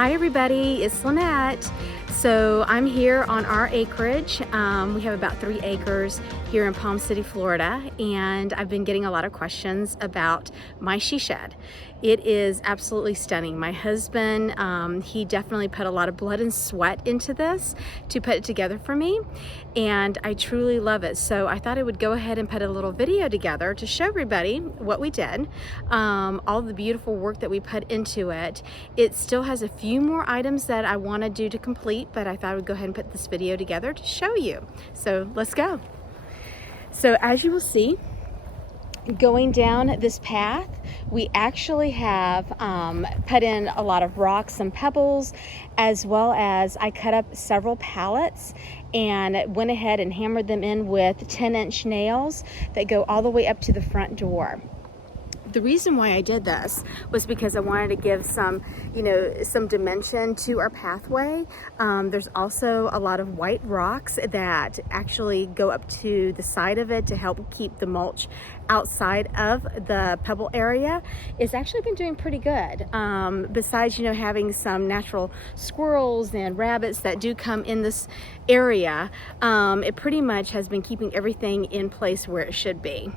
Hi everybody, it's Lynette. So I'm here on our acreage. We have about 3 acres here in Palm City, Florida, and I've been getting a lot of questions about my she shed. It is absolutely stunning. My husband, he definitely put a lot of blood and sweat into this to put it together for me, and I truly love it. So I thought I would go ahead and put a little video together to show everybody what we did, all the beautiful work that we put into it. It still has a few more items that I want to do to complete, but I thought I would go ahead and put this video together to show you. So let's go. So as you will see, going down this path, we actually have put in a lot of rocks and pebbles, as well as I cut up several pallets and went ahead and hammered them in with 10-inch nails that go all the way up to the front door. The reason why I did this was because I wanted to give some, some dimension to our pathway. There's also a lot of white rocks that actually go up to the side of it to help keep the mulch outside of the pebble area. It's actually been doing pretty good. Besides, having some natural squirrels and rabbits that do come in this area, it pretty much has been keeping everything in place where it should be.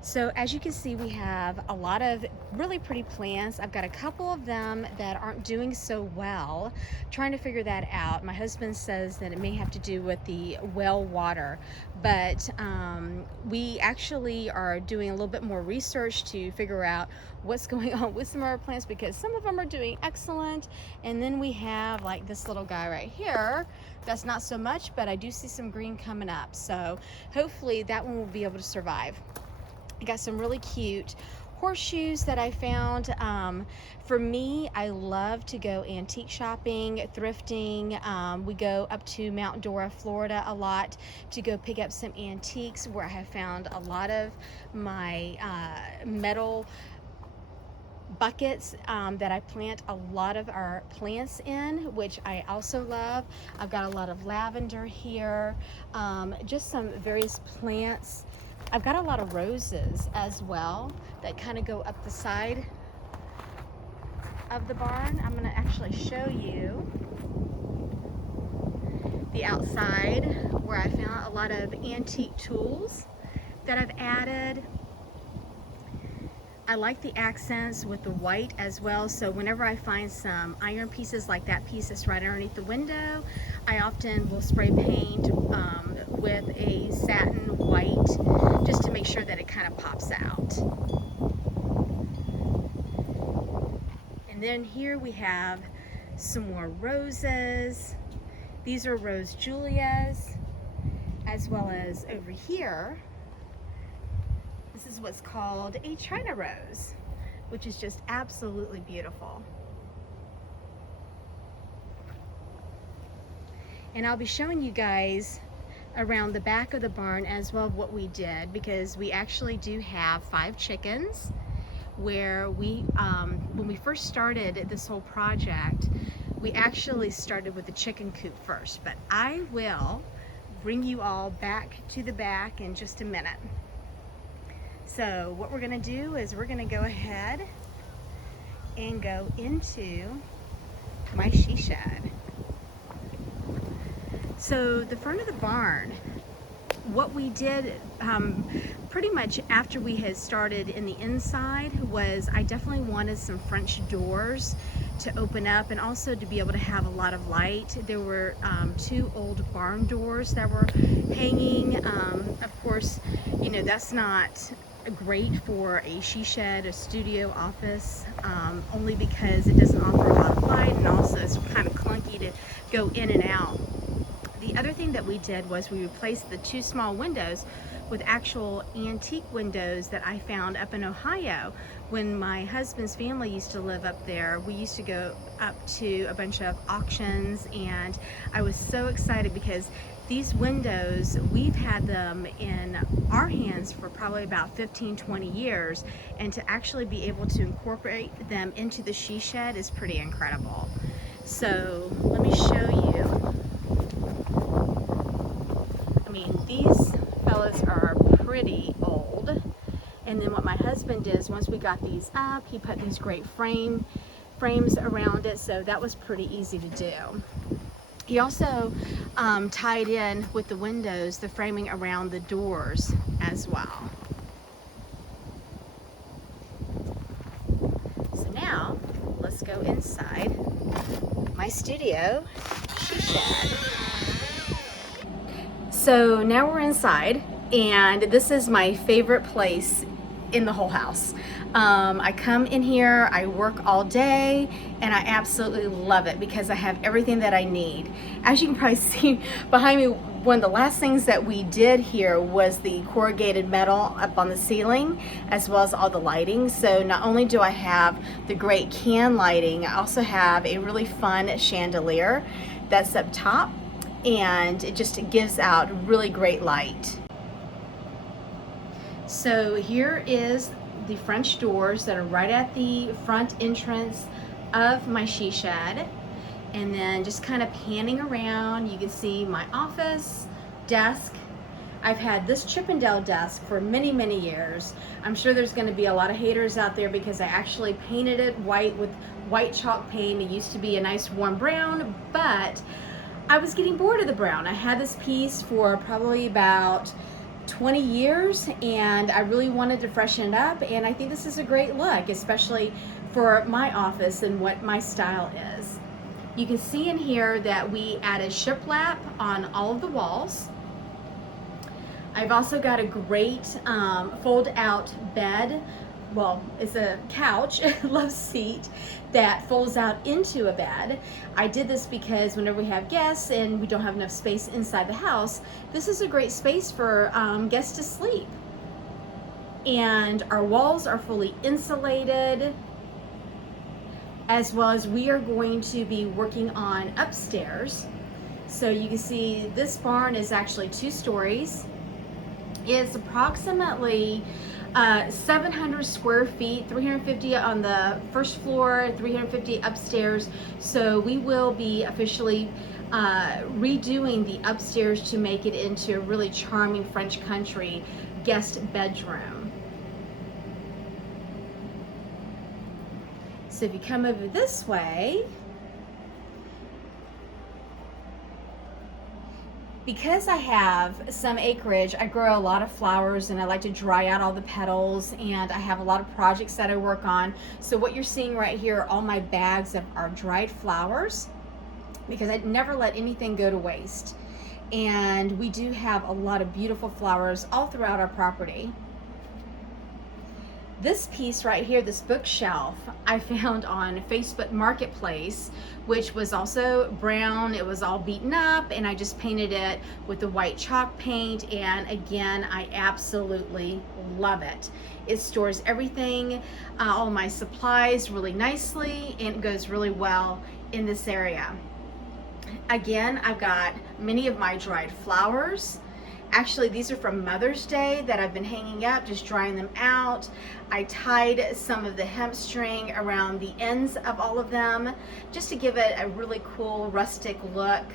So as you can see, we have a lot of really pretty plants. I've got a couple of them that aren't doing so well, trying to figure that out. My husband says that it may have to do with the well water, but we actually are doing a little bit more research to figure out what's going on with some of our plants, because some of them are doing excellent, and then we have like this little guy right here that's not so much, but I do see some green coming up, so hopefully that one will be able to survive. I got some really cute horseshoes that I found. For me, I love to go antique shopping, thrifting. We go up to Mount Dora, Florida a lot to go pick up some antiques, where I have found a lot of my metal buckets that I plant a lot of our plants in, which I also love. I've got a lot of lavender here, just some various plants. I've got a lot of roses as well that kind of go up the side of the barn. I'm going to actually show you the outside, where I found a lot of antique tools that I've added. I like the accents with the white as well, so whenever I find some iron pieces like that piece that's right underneath the window, I often will spray paint with a satin white just to make sure that it kind of pops out. And then here we have some more roses. These are Rose Julias, as well as over here, this is what's called a China rose, which is just absolutely beautiful. And I'll be showing you guys around the back of the barn as well what we did, because we actually do have 5 chickens, where we, when we first started this whole project, we actually started with the chicken coop first, but I will bring you all back to the back in just a minute. So what we're going to do is we're going to go ahead and go into my she shed. So the front of the barn, what we did pretty much after we had started in the inside was I definitely wanted some French doors to open up, and also to be able to have a lot of light. There were 2 old barn doors that were hanging. Of course, that's not great for a she shed, a studio office, only because it doesn't offer a lot of light, and also it's kind of clunky to go in and out. The other thing that we did was we replaced the 2 small windows with actual antique windows that I found up in Ohio. When my husband's family used to live up there, we used to go up to a bunch of auctions, and I was so excited because these windows, we've had them in our hands for probably about 15-20 years, and to actually be able to incorporate them into the she shed is pretty incredible. So let me show you. I mean, these fellas are pretty old, And then what my husband did is once we got these up, he put these great frames around it, so that was pretty easy to do. He also tied in with the windows, the framing around the doors as well. So now, let's go inside my studio she shed. So now we're inside, and this is my favorite place in the whole house. I come in here, I work all day, and I absolutely love it because I have everything that I need. As you can probably see behind me, one of the last things that we did here was the corrugated metal up on the ceiling, as well as all the lighting. So not only do I have the great can lighting, I also have a really fun chandelier that's up top, and it just gives out really great light. So here is the French doors that are right at the front entrance of my she shed. And then just kind of panning around, you can see my office, desk. I've had this Chippendale desk for many, many years. I'm sure there's going to be a lot of haters out there because I actually painted it white with white chalk paint. It used to be a nice warm brown, but I was getting bored of the brown. I had this piece for probably about 20 years, and I really wanted to freshen it up, and I think this is a great look, especially for my office and what my style is. You can see in here that we added shiplap on all of the walls. I've also got a great fold out bed. Well, it's a couch, love seat that folds out into a bed. I did this because whenever we have guests and we don't have enough space inside the house, this is a great space for guests to sleep. And our walls are fully insulated, as well as we are going to be working on upstairs. So you can see this barn is actually 2 stories. It's approximately 700 square feet, 350 on the first floor, 350 upstairs. So we will be officially redoing the upstairs to make it into a really charming French country guest bedroom. So if you come over this way, because I have some acreage, I grow a lot of flowers and I like to dry out all the petals, and I have a lot of projects that I work on. So what you're seeing right here are all my bags of our dried flowers, because I never let anything go to waste. And we do have a lot of beautiful flowers all throughout our property. This piece right here, this bookshelf, I found on Facebook Marketplace, which was also brown. It was all beaten up, and I just painted it with the white chalk paint, and again, I absolutely love it. It stores everything, all my supplies really nicely, and it goes really well in this area. Again, I've got many of my dried flowers. Actually, these are from Mother's Day that I've been hanging up, just drying them out. I tied some of the hemp string around the ends of all of them, just to give it a really cool rustic look.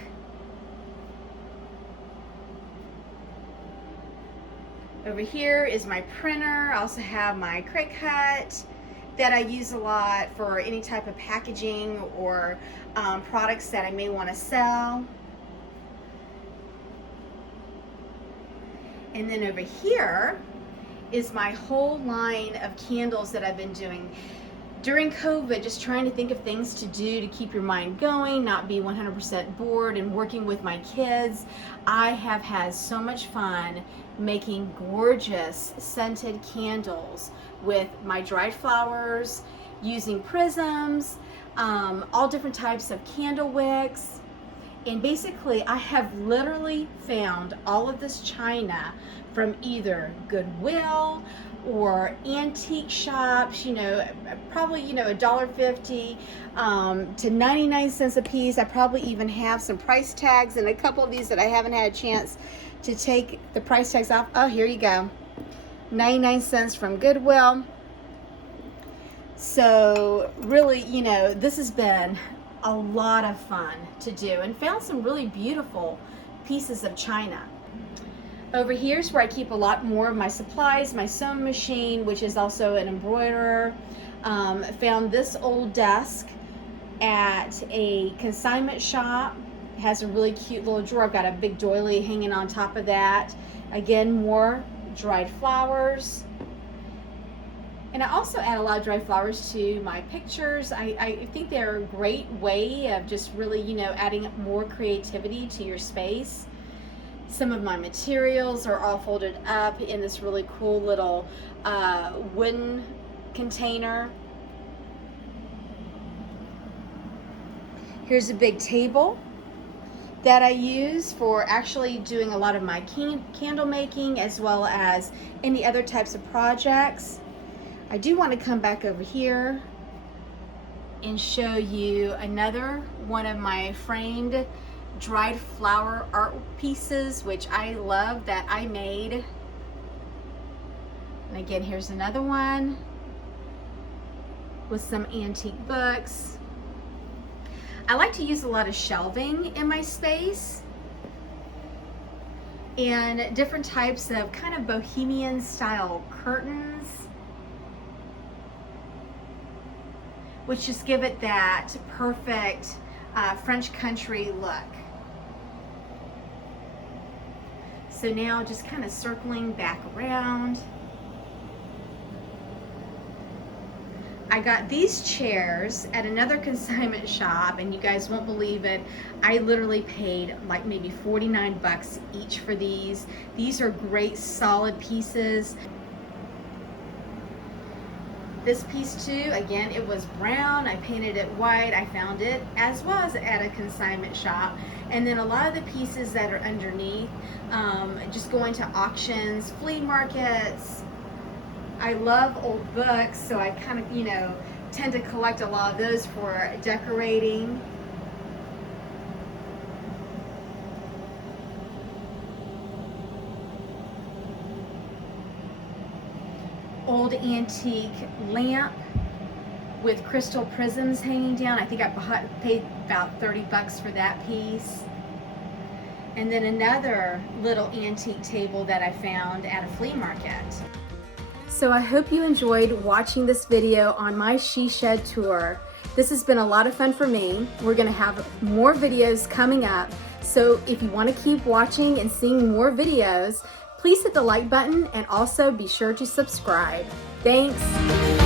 Over here is my printer. I also have my crate cut that I use a lot for any type of packaging or products that I may want to sell. And then over here is my whole line of candles that I've been doing during COVID, just trying to think of things to do to keep your mind going, not be 100% bored, and working with my kids. I have had so much fun making gorgeous scented candles with my dried flowers, using prisms, all different types of candle wicks. And basically, I have literally found all of this china from either Goodwill or antique shops, probably, $1.50 to 99 cents a piece. I probably even have some price tags, and a couple of these that I haven't had a chance to take the price tags off. Oh, here you go. 99 cents from Goodwill. So really, this has been a lot of fun to do, and found some really beautiful pieces of china. Over here is where I keep a lot more of my supplies, my sewing machine, which is also an embroiderer. Found this old desk at a consignment shop. It has a really cute little drawer. I've got a big doily hanging on top of that. Again, more dried flowers. And I also add a lot of dried flowers to my pictures. I think they're a great way of just really, you know, adding more creativity to your space. Some of my materials are all folded up in this really cool little wooden container. Here's a big table that I use for actually doing a lot of my candle making, as well as any other types of projects. I do want to come back over here and show you another one of my framed dried flower art pieces, which I love, that I made. And again, here's another one with some antique books. I like to use a lot of shelving in my space and different types of kind of bohemian style curtains, which just give it that perfect French country look. So now just kind of circling back around. I got these chairs at another consignment shop, and you guys won't believe it. I literally paid like maybe 49 bucks each for these. These are great solid pieces. This piece too, again, it was brown. I painted it white. I found it as well as at a consignment shop. And then a lot of the pieces that are underneath, just going to auctions, flea markets. I love old books, so I kind of, you know, tend to collect a lot of those for decorating. Old antique lamp with crystal prisms hanging down. I think I paid about 30 bucks for that piece. And then another little antique table that I found at a flea market. So I hope you enjoyed watching this video on my she shed tour. This has been a lot of fun for me. We're gonna have more videos coming up. So if you wanna keep watching and seeing more videos, please hit the like button and also be sure to subscribe. Thanks.